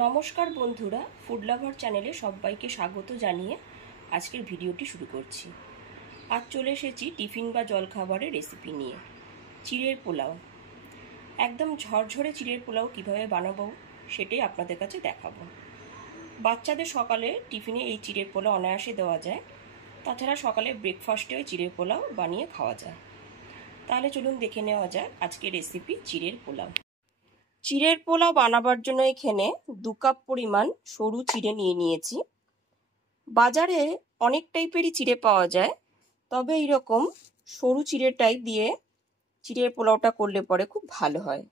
নমস্কার বন্ধুরা, food lover চ্যানেলে সবাইকে স্বাগত জানিয়ে আজকের ভিডিওটি শুরু করছি। আজ চলে এসেছি টিফিন বা জলখাবারের রেসিপি নিয়ে। চিড়ের পোলাও। একদম ঝরঝরে চিড়ের পোলাও কিভাবে বানাবো সেটাই আপনাদের কাছে দেখাবো। বাচ্চাদের সকালে টিফিনে এই চিড়ের পোলাও অনায়াসে দেওয়া যায়। তাছাড়া সকালে ব্রেকফাস্টেও চিড়ের পোলাও বানিয়ে খাওয়া যায়। তাহলে চলুন দেখে নেওয়া যাক আজকের রেসিপি চিড়ের পোলাও। চিড়ের পোলাও বানাবার জন্য এখানে 2 কাপ পরিমাণ সরু চিড়ে নিয়েছি। বাজারে অনেক টাইপেরই চিড়ে পাওয়া যায়, তবে এইরকম সরু চিড়েটাই দিয়ে চিড়ের পোলাওটা করলে পরে খুব ভালো হয়।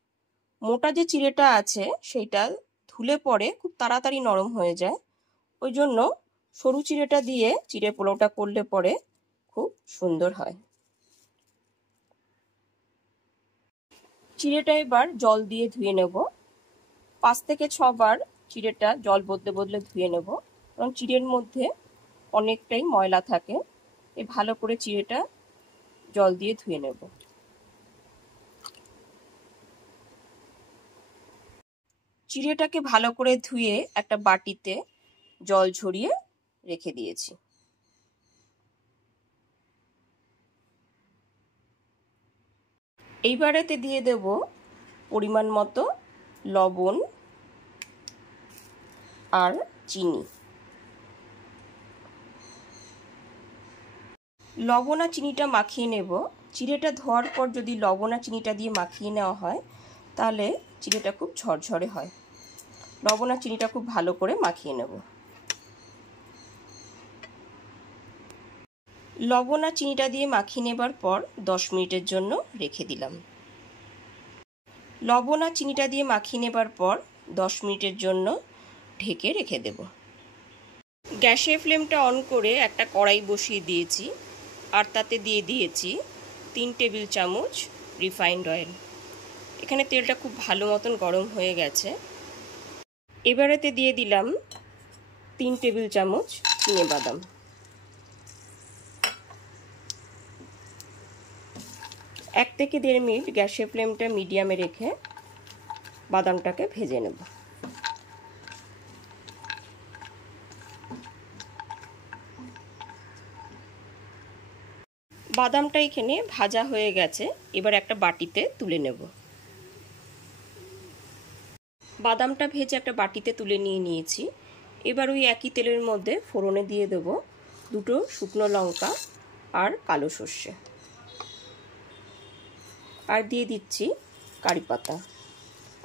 মোটা যে চিড়েটা আছে সেইটা ধুলে পরে খুব তাড়াতাড়ি নরম হয়ে যায়, ওই জন্য সরু চিড়েটা দিয়ে চিড়ের পোলাওটা করলে পরে খুব সুন্দর হয়। চিড়েটা এবার জল দিয়ে ধুয়ে নেব। 5 থেকে 6 বার চিড়েটা জল বদলে বদলে ধুয়ে নেব, কারণ চিড়ের মধ্যে অনেকটাই ময়লা থাকে। এই ভালো করে চিড়েটা জল দিয়ে ধুয়ে নেব। চিড়েটাকে ভালো করে ধুয়ে একটা বাটিতে জল ঝরিয়ে রেখে দিয়েছি। এইবারেতে দিয়ে দেব পরিমাণ মতো লবণ আর চিনি। লবণ আর চিনিটা মাখিয়ে নেব। চিড়েটা ধোয়ার পর যদি লবণ আর চিনিটা দিয়ে মাখিয়ে নেওয়া হয় তাহলে চিড়েটা খুব ঝরঝরে হয়। লবণ আর চিনিটা খুব ভালো করে মাখিয়ে নেব। লবণ আর চিনিটা দিয়ে মাখিয়ে নেবার পর 10 মিনিটের জন্য রেখে দিলাম। লবণ আর চিনিটা দিয়ে মাখিয়ে নেবার পর 10 মিনিটের জন্য ঢেকে রেখে দেব। গ্যাসের ফ্লেমটা অন করে একটা কড়াই বসিয়ে দিয়েছি, আর তাতে দিয়ে দিয়েছি 3 টেবিল চামচ রিফাইন্ড অয়েল। এখানে তেলটা খুব ভালো মতন গরম হয়ে গেছে। এবারেতে দিয়ে দিলাম 3 টেবিল চামচ চিনেবাদাম। এক থেকে 1.5 মিনিট গ্যাসের ফ্লেমটা মিডিয়ামে রেখে বাদামটাকে ভেজে নেব। বাদামটা এখানে ভাজা হয়ে গেছে, এবার একটা বাটিতে তুলে নেব। বাদামটা ভেজে একটা বাটিতে তুলে নিয়েছি। এবার ওই একই তেলের মধ্যে ফোড়নে দিয়ে দেব 2 শুকনো লঙ্কা আর কালো সর্ষে, আর দিয়ে দিচ্ছি কারি পাতা।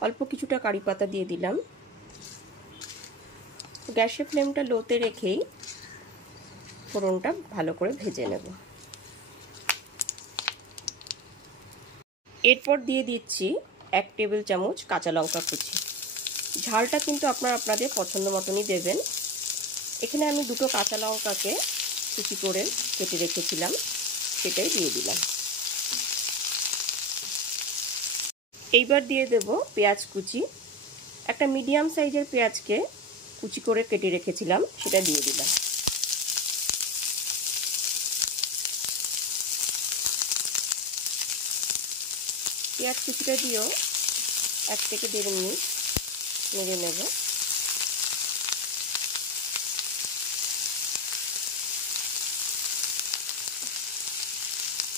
অল্প কিছুটা কারি পাতা দিয়ে দিলাম। গ্যাসের ফ্লেমটা লোতে রেখেই ফোড়নটা ভালো করে ভেজে নেব। এরপর দিয়ে দিচ্ছি 1 টেবিল চামচ কাঁচা লঙ্কা কুচি। ঝালটা কিন্তু আপনাদের পছন্দ মতনই দেবেন। এখানে আমি 2 কাঁচা লঙ্কাকে কুচি করে কেটে রেখেছিলাম, সেটাই দিয়ে দিলাম। এইবার দিয়ে দেব পেঁয়াজ কুচি। একটা মিডিয়াম সাইজের পেঁয়াজকে কুচি করে কেটে রেখেছিলাম, সেটা দিয়ে দিলাম। পেঁয়াজ কুচিটা দিয়েও 1 থেকে 1.5 মিনিট নেড়ে নেব।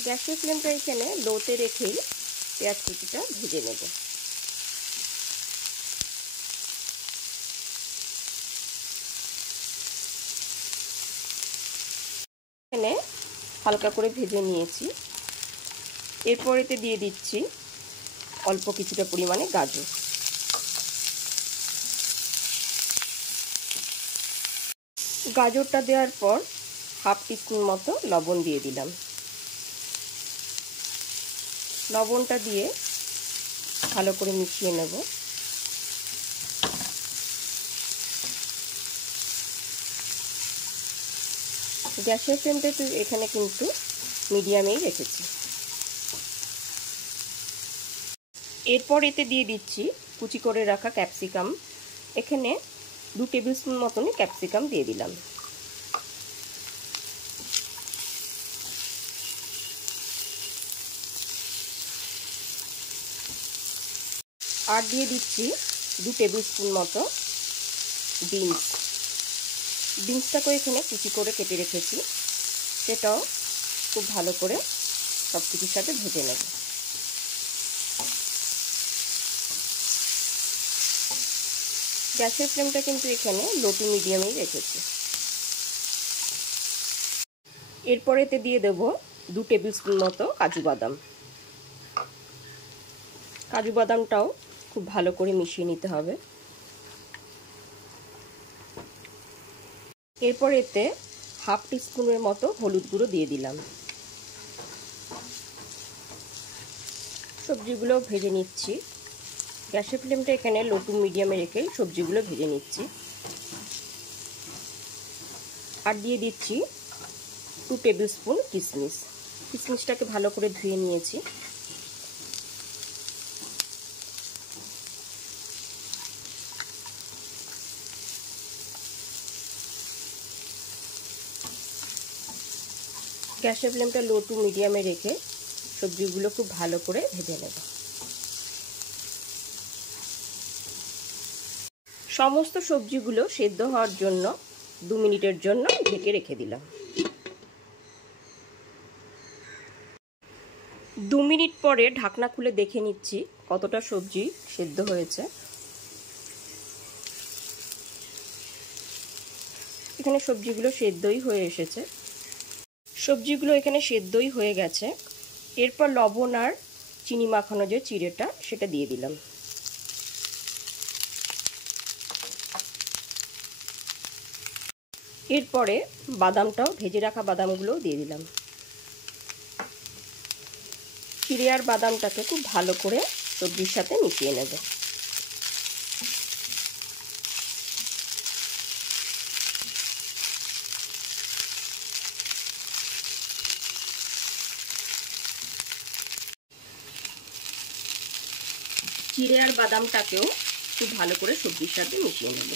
গ্যাসের ফ্লেমটা এখানে লোতে রেখেই পেঁয়াজ কুচিটা ভেজে নেব। এখানে হালকা করে ভেজে নিয়েছি। এরপর এতে দিয়ে দিচ্ছি অল্প কিছুটা পরিমাণে গাজর। গাজরটা দেওয়ার পর 1/2 টিস্পুন মতো লবণ দিয়ে দিলাম। লবণটা দিয়ে ভালো করে মিশিয়ে নেব। গ্যাসের ফ্লেমটা এখানে কিন্তু মিডিয়ামেই রেখেছি। এরপর এতে দিয়ে দিচ্ছি কুচি করে রাখা ক্যাপসিকাম। এখানে 2 টেবিল স্পুন মতনই ক্যাপসিকাম দিয়ে দিলাম। আর দিয়ে দিচ্ছি 2 টেবিল স্পুন মতো বিনসটাকেও এখানে কুচি করে কেটে রেখেছি, সেটাও খুব ভালো করে সব কিছুর সাথে ভেজে নেব। গ্যাসের ফ্লেমটা কিন্তু এখানে লো টু মিডিয়ামেই রেখেছি। এরপর এতে দিয়ে দেব 2 টেবিল স্পুন মতো কাজু বাদাম। কাজু বাদামটাও খুব ভালো করে মিশিয়ে নিতে হবে। এরপর এতে হাফ টিস্পুনের মতো হলুদ গুঁড়ো দিয়ে দিলাম। সবজিগুলো ভেজে নিচ্ছি। গ্যাসের ফ্লেমটা এখানে লো টু মিডিয়ামে রেখে সবজিগুলো ভেজে নিচ্ছি। আর দিয়ে দিচ্ছি 2 টেবিল স্পুন কিশমিশ। কিশমিশটাকে ভালো করে ধুয়ে নিয়েছি। গ্যাসের ফ্লেমটা লো টু মিডিয়ামে রেখে সবজিগুলো খুব ভালো করে ভেজে নেব। সমস্ত সবজিগুলো সেদ্ধ হওয়ার জন্য 2 মিনিটের জন্য ঢেকে রেখে দিলাম। 2 মিনিট পরে ঢাকনা খুলে দেখে নিচ্ছি কতটা সবজি সেদ্ধ হয়েছে। এখানে সবজিগুলো সেদ্ধই হয়ে এসেছে। সবজিগুলো এখানে সেদ্ধই হয়ে গেছে। এরপর লবণ আর চিনি মাখানো যে চিড়েটা সেটা দিয়ে দিলাম। এরপরে বাদামটাও, ভেজে রাখা বাদামগুলোও দিয়ে দিলাম। চিড়ে আর বাদামটাকে খুব ভালো করে সবজির সাথে মিশিয়ে নেব। চিড়ে আর বাদামটাকেও খুব ভালো করে সবজির সাথে মিশিয়ে নেব।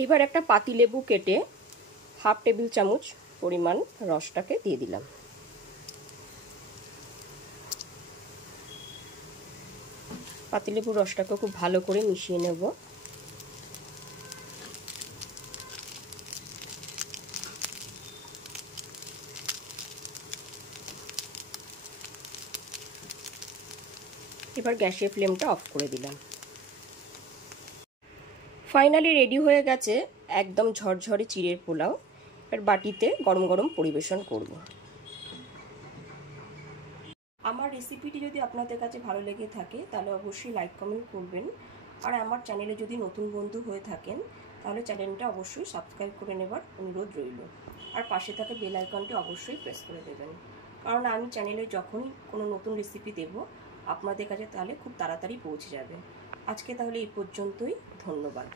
এইবার একটা পাতিলেবু কেটে হাফ টেবিল চামচ পরিমাণ রসটাকে দিয়ে দিলাম। পাতিলেবুর রসটাকে খুব ভালো করে মিশিয়ে নেব। এবার গ্যাসের ফ্লেমটা অফ করে দিলাম। ফাইনালি রেডি হয়ে গেছে একদম ঝরঝরে চিড়ের পোলাও। আর বাটিতে গরম গরম পরিবেশন করব। আমার রেসিপিটি যদি আপনাদের কাছে ভালো লেগে থাকে তাহলে অবশ্যই লাইক কমেন্ট করবেন। আর আমার চ্যানেলে যদি নতুন বন্ধু হয়ে থাকেন তাহলে চ্যানেলটা অবশ্যই সাবস্ক্রাইব করে নেবার অনুরোধ রইল। আর পাশে থাকা বেল আইকনটি অবশ্যই প্রেস করে দেবেন, কারণ আমি চ্যানেলে যখনই কোনো নতুন রেসিপি দেব আপনাদের কাছে তাহলে খুব তাড়াতাড়ি পৌঁছে যাবে। আজকে তাহলে এই পর্যন্তই। ধন্যবাদ।